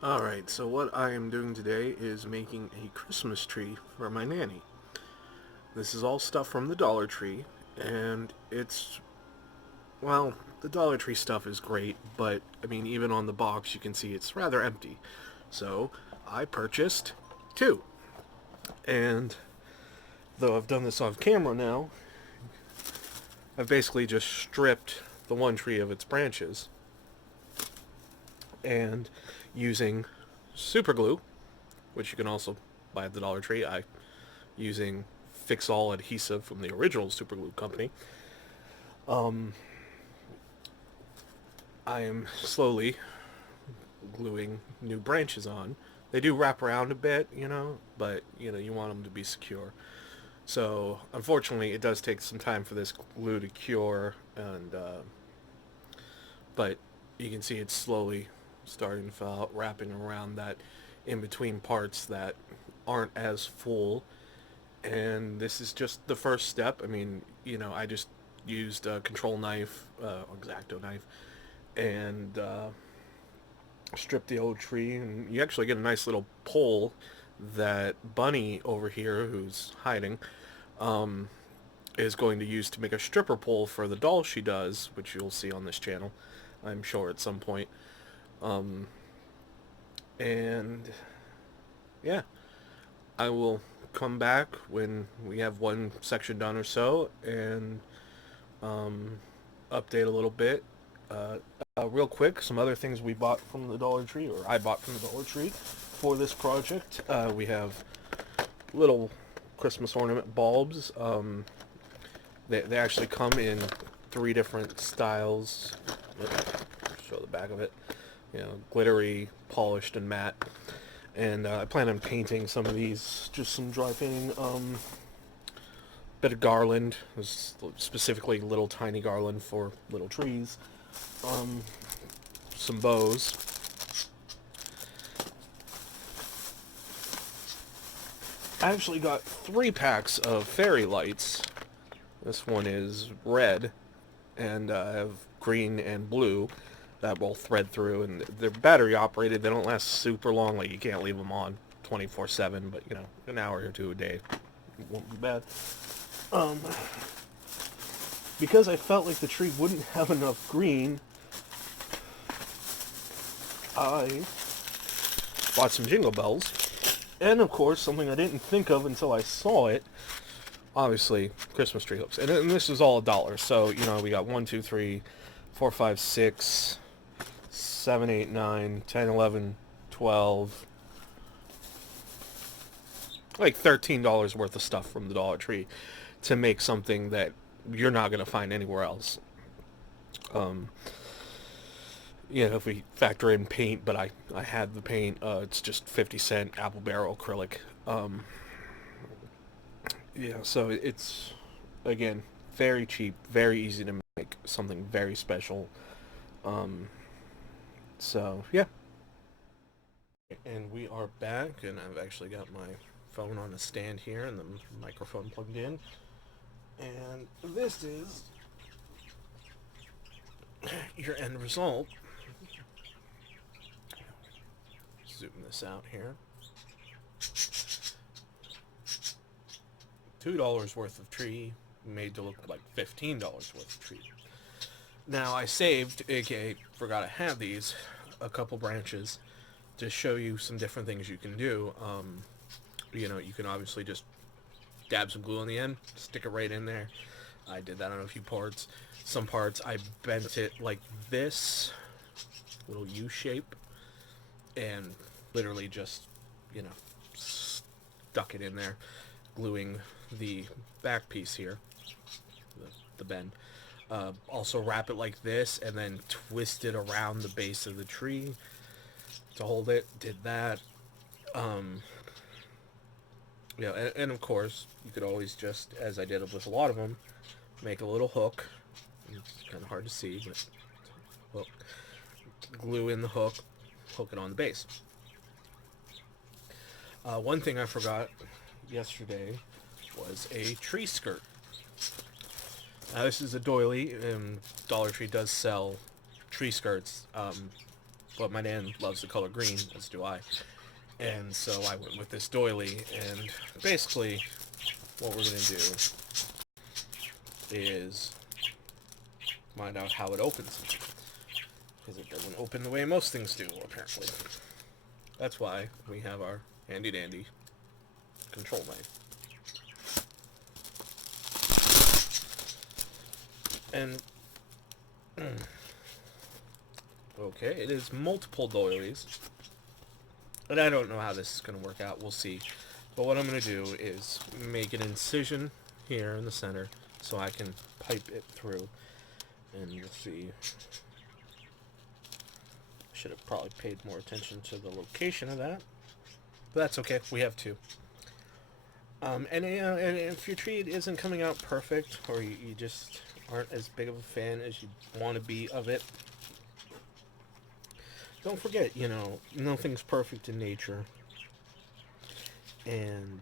Alright, so what I am doing today is making a Christmas tree for my nanny. This is all stuff from the Dollar Tree, and well, the Dollar Tree stuff is great, but, I mean, even on the box you can see it's rather empty. So, I purchased two. And, though I've done this off camera now, I've basically just stripped the one tree of its branches, and using super glue, which you can also buy at the Dollar Tree, using Fix-All adhesive from the original super glue company. Um, I am slowly gluing new branches on. They do wrap around a bit, but you want them to be secure. So unfortunately, it does take some time for this glue to cure, and but you can see it's slowly starting to fall out, wrapping around that in between parts that aren't as full. And this is just the first step. I mean, I just used a control knife, X-Acto knife, and strip the old tree, and you actually get a nice little pole that Bunny over here, who's hiding, um, is going to use to make a stripper pole for the doll she does, which you'll see on this channel, I'm sure, at some point. Um, and yeah, I will come back when we have one section done or so, and um, update a little bit. Uh, Real quick, some other things we bought from the Dollar Tree, or I bought from the Dollar Tree for this project. We have little Christmas ornament bulbs. They actually come in three different styles. Show the back of it. Glittery, polished, and matte. And I plan on painting some of these, just some dry painting. Bit of garland, specifically little tiny garland for little trees. Um, some bows. I actually got 3 packs of fairy lights. This one is red, and I have green and blue that will thread through, and they're battery operated. They don't last super long. Like, you can't leave them on 24/7, but an hour or two a day won't be bad. Um, because I felt like the tree wouldn't have enough green, I bought some jingle bells. And of course, something I didn't think of until I saw it, obviously, Christmas tree hooks. And this is all $1. So, we got 1, 2, 3, 4, 5, 6, 7, 8, 9, 10, 11, 12, like $13 worth of stuff from the Dollar Tree to make something that you're not going to find anywhere else. Um, if we factor in paint, but I had the paint. It's just 50 cent apple barrel acrylic. So it's, again, very cheap, very easy to make, something very special. Um, so yeah. And we are back, and I've actually got my phone on a stand here and the microphone plugged in. And this is your end result. Zoom this out here. $2 worth of tree made to look like $15 worth of tree. Now I saved, aka forgot I had these, a couple branches to show you some different things you can do. You can obviously just dab some glue on the end, stick it right in there. I did that on a few parts. Some parts I bent it like this, little U shape, and literally just, you know, stuck it in there, gluing the back piece here, the bend. Also wrap it like this and then twist it around the base of the tree to hold it. Did that. Um, and of course, you could always just, as I did with a lot of them, make a little hook. It's kind of hard to see, but hook. Glue in the hook, hook it on the base. One thing I forgot yesterday was a tree skirt. Now, this is a doily, and Dollar Tree does sell tree skirts. but my Nan loves the color green, as do I. And so I went with this doily, and basically what we're going to do is find out how it opens. Because it doesn't open the way most things do, apparently. That's why we have our handy-dandy control knife. And okay, it is multiple doilies. And I don't know how this is going to work out. We'll see. But what I'm going to do is make an incision here in the center so I can pipe it through. And you'll see. Should have probably paid more attention to the location of that. But that's okay. We have two. And if your tree isn't coming out perfect, or you just aren't as big of a fan as you want to be of it, don't forget, nothing's perfect in nature. And,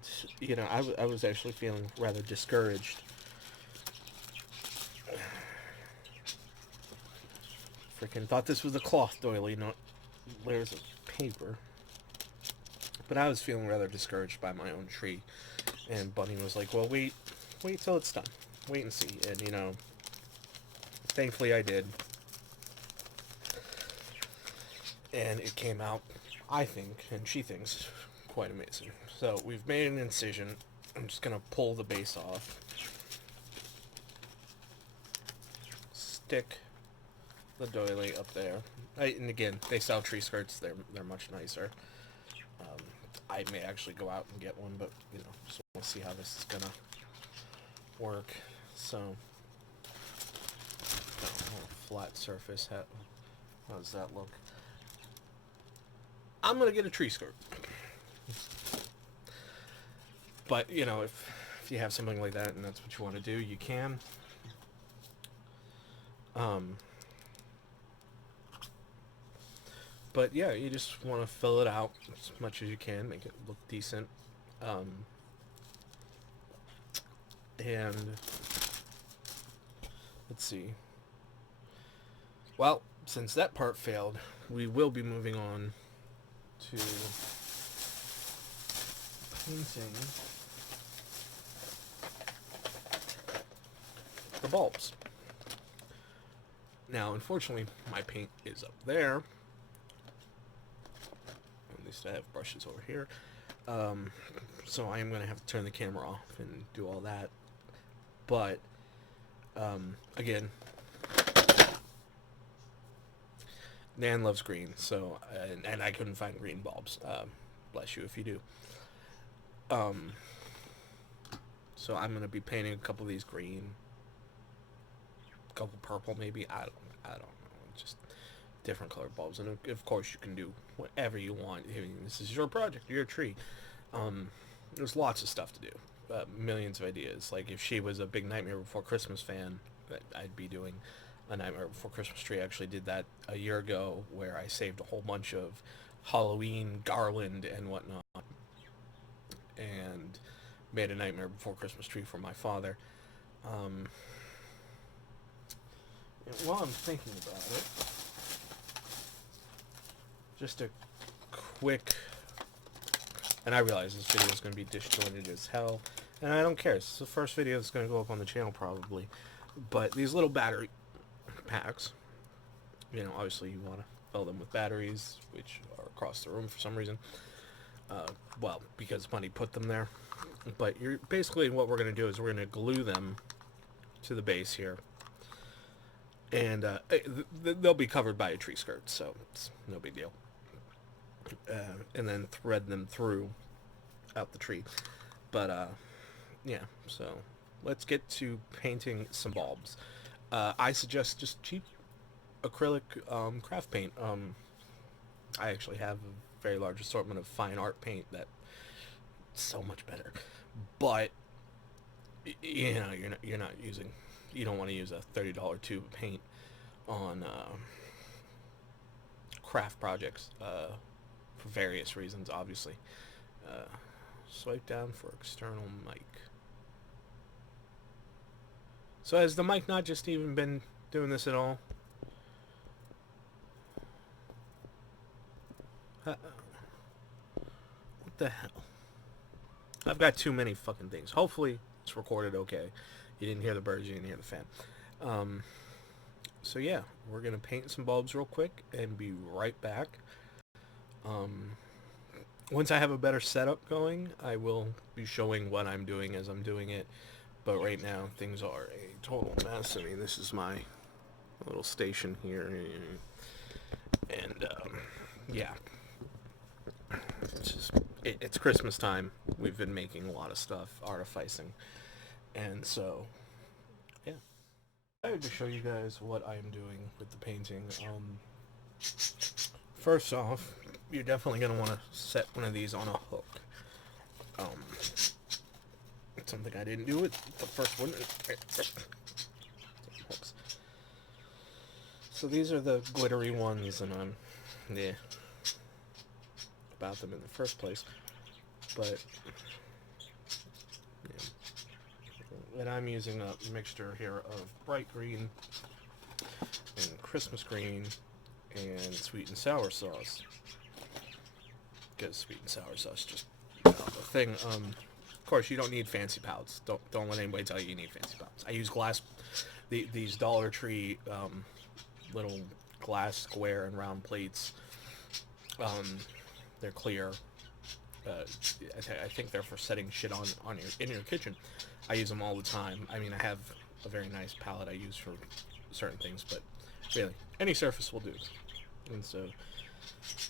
I was actually feeling rather discouraged. Freaking thought this was a cloth doily, not layers of paper. But I was feeling rather discouraged by my own tree. And Bunny was like, well, wait till it's done. Wait and see. And, thankfully I did. And it came out, I think, and she thinks, quite amazing. So we've made an incision. I'm just going to pull the base off. Stick the doily up there. And again, they sell tree skirts. They're much nicer. I may actually go out and get one, but, so we'll see how this is going to work. So, flat surface. How does that look? I'm going to get a tree skirt. But, if you have something like that and that's what you want to do, you can. But yeah, you just want to fill it out as much as you can, make it look decent. And let's see. Well, since that part failed, we will be moving on to painting the bulbs. Now, unfortunately, my paint is up there. At least I have brushes over here. So I am going to have to turn the camera off and do all that. But, again, Nan loves green, so, and I couldn't find green bulbs. Bless you if you do. So I'm going to be painting a couple of these green. A couple purple, maybe. I don't know. Just different colored bulbs. And of course you can do whatever you want. I mean, this is your project, your tree. There's lots of stuff to do. Millions of ideas. Like if she was a big Nightmare Before Christmas fan, I'd be doing a Nightmare Before Christmas tree. I actually did that a year ago where I saved a whole bunch of Halloween garland and whatnot. And made a Nightmare Before Christmas tree for my father. While I'm thinking about it, just a quick, and I realize this video is going to be disjointed as hell, and I don't care. This is the first video that's going to go up on the channel probably, but these little battery packs, obviously you want to fill them with batteries, which are across the room for some reason. Well, because Bunny put them there. But basically what we're going to do is we're going to glue them to the base here. And they'll be covered by a tree skirt, so it's no big deal. And then thread them through out the tree. But, yeah, so let's get to painting some bulbs. I suggest just cheap acrylic craft paint. I actually have a very large assortment of fine art paint that's so much better. But, you're not using... You don't want to use a $30 tube of paint on craft projects for various reasons, obviously. Swipe down for external mic. So has the mic not just even been doing this at all? What the hell? I've got too many fucking things. Hopefully it's recorded okay. You didn't hear the birds, you didn't hear the fan. So yeah, we're gonna paint some bulbs real quick and be right back. Once I have a better setup going, I will be showing what I'm doing as I'm doing it. But right now, things are a total mess. I mean, this is my little station here. And, yeah. It's Christmas time. We've been making a lot of stuff, artificing. And so, yeah. I would just show you guys what I'm doing with the painting. First off, you're definitely going to want to set one of these on a hook. Something I didn't do with the first one. Hooks. So these are the glittery ones, and I'm about them in the first place. But yeah. And I'm using a mixture here of bright green and Christmas green and sweet and sour sauce. Because sweet and sour sauce just the thing. Of course, you don't need fancy palettes. Don't let anybody tell you need fancy palettes. I use glass, these Dollar Tree little glass square and round plates. They're clear. I think they're for setting shit on in your kitchen. I use them all the time. I mean, I have a very nice palette I use for certain things, but really, any surface will do. And so,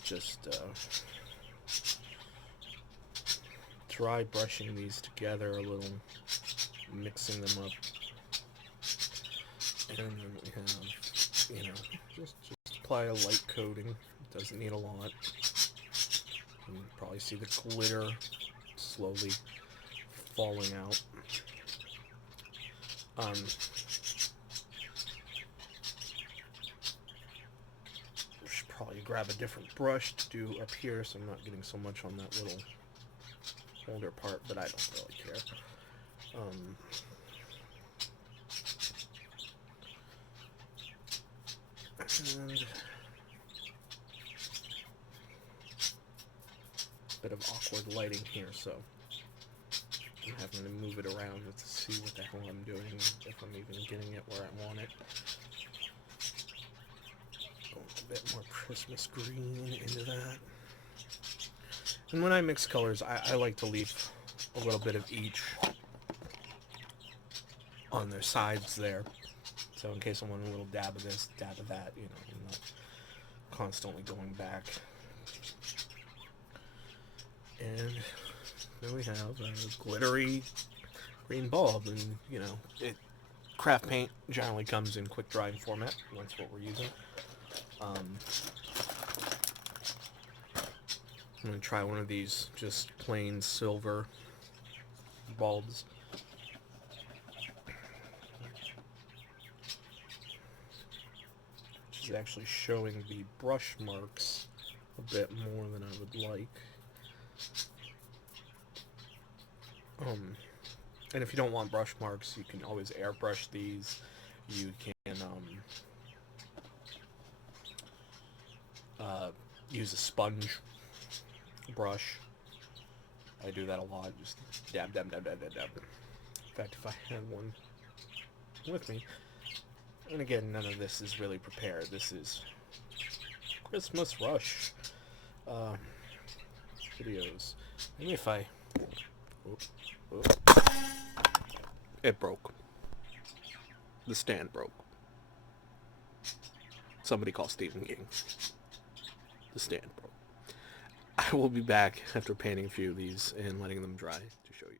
just dry brushing these together a little, mixing them up, and then we have, just apply a light coating. It doesn't need a lot. You can probably see the glitter slowly falling out. Should probably grab a different brush to do up here, so I'm not getting so much on that little older part, but I don't really care. And bit of awkward lighting here, so I'm having to move it around to see what the hell I'm doing, if I'm even getting it where I want it. Go a bit more Christmas green into that. And when I mix colors, I like to leave a little bit of each on their sides there. So in case I want a little dab of this, dab of that, I'm not constantly going back. And then we have a glittery green bulb, and craft paint generally comes in quick drying format. That's what we're using. I'm going to try one of these just plain silver bulbs. Which is actually showing the brush marks a bit more than I would like. And if you don't want brush marks, you can always airbrush these. You can use a sponge brush. I do that a lot. Just dab, dab, dab, dab, dab, dab. In fact, if I had one with me, and again, none of this is really prepared. This is Christmas Rush videos. Maybe if I... It broke. The stand broke. Somebody call Stephen King. The stand broke. I will be back after painting a few of these and letting them dry to show you.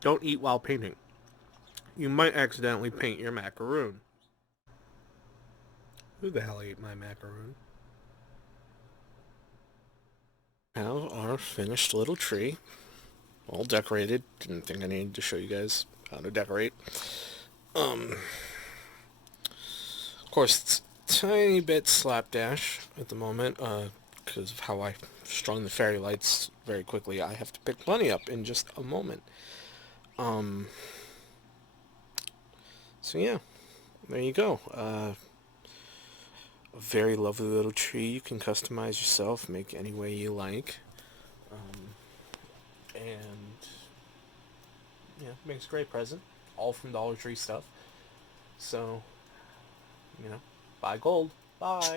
Don't eat while painting. You might accidentally paint your macaroon. Who the hell ate my macaroon? Now our finished little tree. All decorated. Didn't think I needed to show you guys how to decorate. Of course, it's a tiny bit slapdash at the moment, because of how I strung the fairy lights very quickly. I have to pick Bunny up in just a moment. So yeah, there you go. a very lovely little tree you can customize yourself, make any way you like. And yeah, makes a great present. All from Dollar Tree stuff. So, buy gold. Bye.